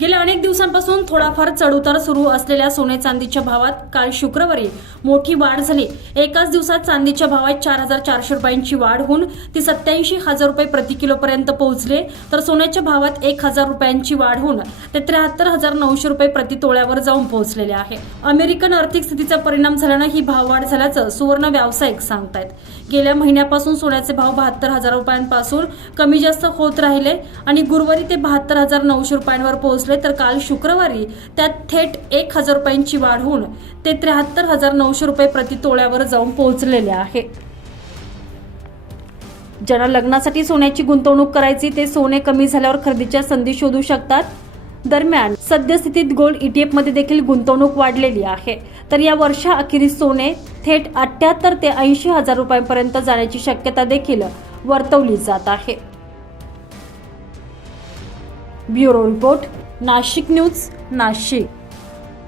गेल्या अनेक दिवसांपासून थोडाफार चढउतार सुरू असलेल्या सोने चांदीच्या भावात काल शुक्रवारी मोठी वाढ झाली. एकाच दिवसात चांदीच्या भावात चार हजार चारशे रुपयांची वाढ होऊन ती सत्याऐंशी हजार रुपये प्रति किलोपर्यंत पोहोचले. तर सोन्याच्या भावात एक हजार रुपयांची वाढ होऊन ते त्र्याहत्तर हजार नऊशे रुपये प्रति तोळ्यावर जाऊन पोहोचलेले आहे. अमेरिकन आर्थिक स्थितीचा परिणाम झाल्यानं ही भाववाढ झाल्याचं सुवर्ण व्यावसायिक सांगतायत. गेल्या महिन्यापासून सोन्याचे भाव बहात्तर हजार रुपयांपासून कमी जास्त होत राहिले आणि गुरुवारी ते बहात्तर हजार नऊशे रुपयांवर पोहोचले. तर काल शुक्रवारी त्यात थेट एक हजार रुपयांची वाढ होऊन ते त्र्याहत्तर हजार नऊशे रुपये प्रति तोळ्यावर जाऊन पोहोचलेले आहे. ज्यांना लग्नासाठी सोन्याची गुंतवणूक करायची ते सोने कमी झाल्यावर खरेदीच्या संधी शोधू शकतात. दरम्यान सद्यस्थितीत गोल्ड ईटीएफमध्ये देखील गुंतवणूक वाढलेली आहे. तर या वर्षा अखेरीस सोने थेट अठ्याहत्तर ते ऐंशी हजार रुपयांपर्यंत जाण्याची शक्यता देखील वर्तवली जात आहे. Bureau report. Nashik news Nashik.